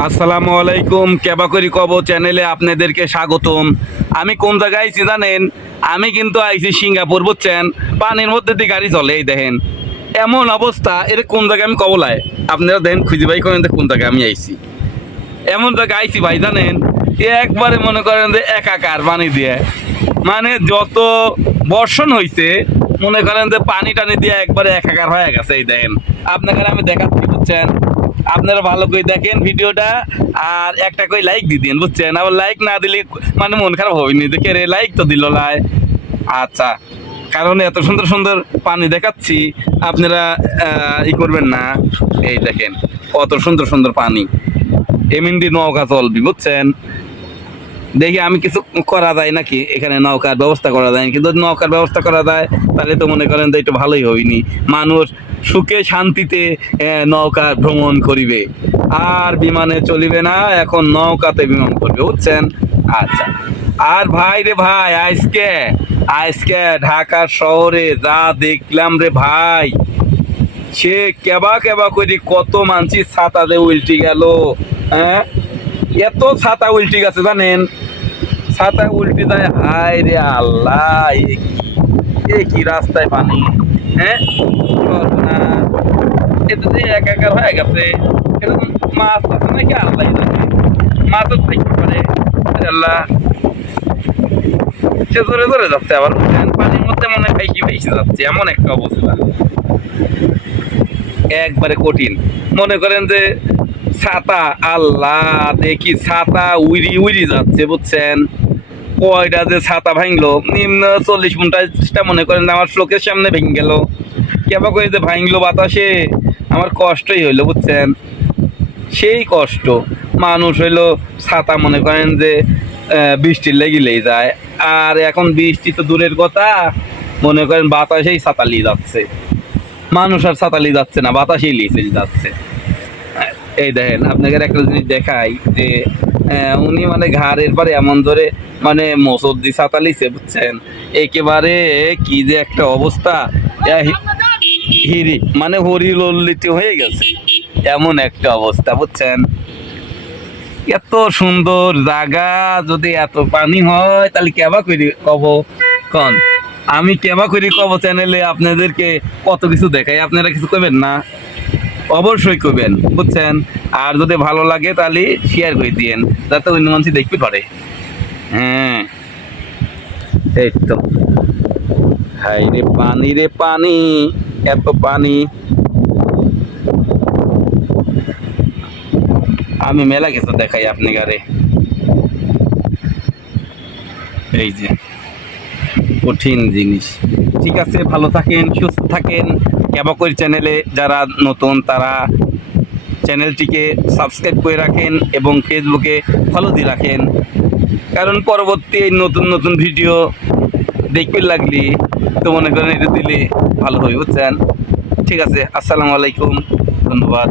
আসসালামু আলাইকুম। কেবাকরি কব চ্যানেলে আপনাদেরকে স্বাগতম। আমি কোন জায়গায় আইছি জানেন? আমি কিন্তু আইছি সিঙ্গাপুর, বুঝছেন? পানির মধ্যে দিয়ে গাড়ি চলে, এই দেখেন এমন অবস্থা। এর কোন জায়গায় আমি কবলায় আপনারা দেখেন, খুঁজে ভাই করেন কোন জায়গায় আমি আইছি। এমন জায়গায় আইছি ভাই জানেন, একবারে মনে করেন যে একাকার পানি দিয়ে, মানে যত বর্ষণ হয়েছে মনে করেন যে পানি টানি দিয়ে একবারে একাকার হয়ে গেছে। এই দেখেন আপনাকে আমি দেখাচ্ছি, বুঝছেন? আপনারা ভালো করে দেখেন ভিডিওটা, আর একটা করে লাইক দিয়ে দিন, বুঝছেন? আবার লাইক না দিলে মানে মন খারাপ হয়নি, দেখে রে লাইক তো দিল লাই। আচ্ছা, কারণ এত সুন্দর সুন্দর পানি দেখাচ্ছি, আপনারা ই করবেন না। এই দেখেন কত সুন্দর সুন্দর পানি, এমনি নৌকা চলবি, বুঝছেন? দেখি আমি কিছু করা যায় নাকি, এখানে নৌকার ব্যবস্থা করা যায়, কিন্তু নৌকার ব্যবস্থা করা যায় তাহলে তো মনে করেন যে একটু ভালোই হয়নি, মানুষ সুখে শান্তিতে নৌকা ভ্রমণ করিবে, আর বিমানে চলিবে না, এখন নৌকাতে বিমান করবে, বুঝছেন? আচ্ছা, আর ভাই রে ভাই, আজকে আজকে ঢাকা শহরে যা দেখলাম রে ভাই, সে কেবা কেবা করি কত মানছি ছাতা যে উল্টি গেল। হ্যাঁ, এত ছাতা উল্টি গেছে জানেন, ছাতা উল্টে যায়। হায় রে আল্লাহ, এ কি রাস্তায় পানি! হ্যাঁ, সর্বনাশ! এটা যে একাকার হয়ে গেছে। এরকম মাছ আছে নাকি আল্লাহ জানে, মাছও থাকতে পারে। আল্লাহ, সে জোরে জোরে যাচ্ছে, আবার পানির মধ্যে মনে হয় কি ভেসে যাচ্ছে, এমন একটা অবস্থা একবারে কঠিন। মনে করেন যে ছাতা, আল্লাহ দেখি ছাতা উড়ি উড়ি যাচ্ছে, বুঝছেন? কয়টা যে ছাতা ভাঙলো, নিম্ন 40-50টা মনে করেন আমার চোখের সামনে ভেঙে গেল। কেবা করে যে ভাঙলো বাতাসে, আমার কষ্টই হইলো, বুঝছেন? সেই কষ্ট। মানুষ হইলো ছাতা মনে করেন যে বৃষ্টির লেগিলেই যায়, আর এখন বৃষ্টি তো দূরের কথা, মনে করেন বাতাসেই ছাতা নিয়ে যাচ্ছে। মানুষ আর ছাতা নিয়ে যাচ্ছে না, বাতাসেই নিয়ে চলে যাচ্ছে। এই দেখেন আপনাকে একটা জিনিস দেখাই যে উনি মানে ঘাড়ের পরে এমন ধরে মানে মসদ্দি ছাতা লিছে, বুঝছেন? একেবারে কি যে একটা অবস্থা, হিরি মানে হরিলল্লিত হয়ে গেছে, এমন একটা অবস্থা, বুঝছেন? এত সুন্দর জায়গা, যদি এত পানি হয় তাহলে কেবা করি কব কন? আমি কেবা করি কব চ্যানেলে আপনাদেরকে কত কিছু দেখাই, আপনারা কিছু করবেন না? অবশ্যই করবেন, বুঝছেন? আর যদি ভালো লাগে তাহলে শেয়ার করে দিয়েন, যাতে অন্য মানুষ দেখতে পারে। হ্যাঁ, এই তো। হাই রে পানি, রে পানি, এত পানি! আমি মেলা কিছু দেখাই আপনি গারে। এই যে কঠিন জিনিস। ঠিক আছে, ভালো থাকেন, সুস্থ থাকেন। কেবাকরি চ্যানেলে যারা নতুন তারা চ্যানেলটিকে সাবস্ক্রাইব করে রাখেন এবং ফেসবুকে ফলো দিয়ে রাখেন, কারণ পরবর্তী এই নতুন নতুন ভিডিও দেখতে লাগলি তো মনে করেন এটা দিলে ভালো হবে, বুঝছেন? ঠিক আছে, আসসালামু আলাইকুম, ধন্যবাদ।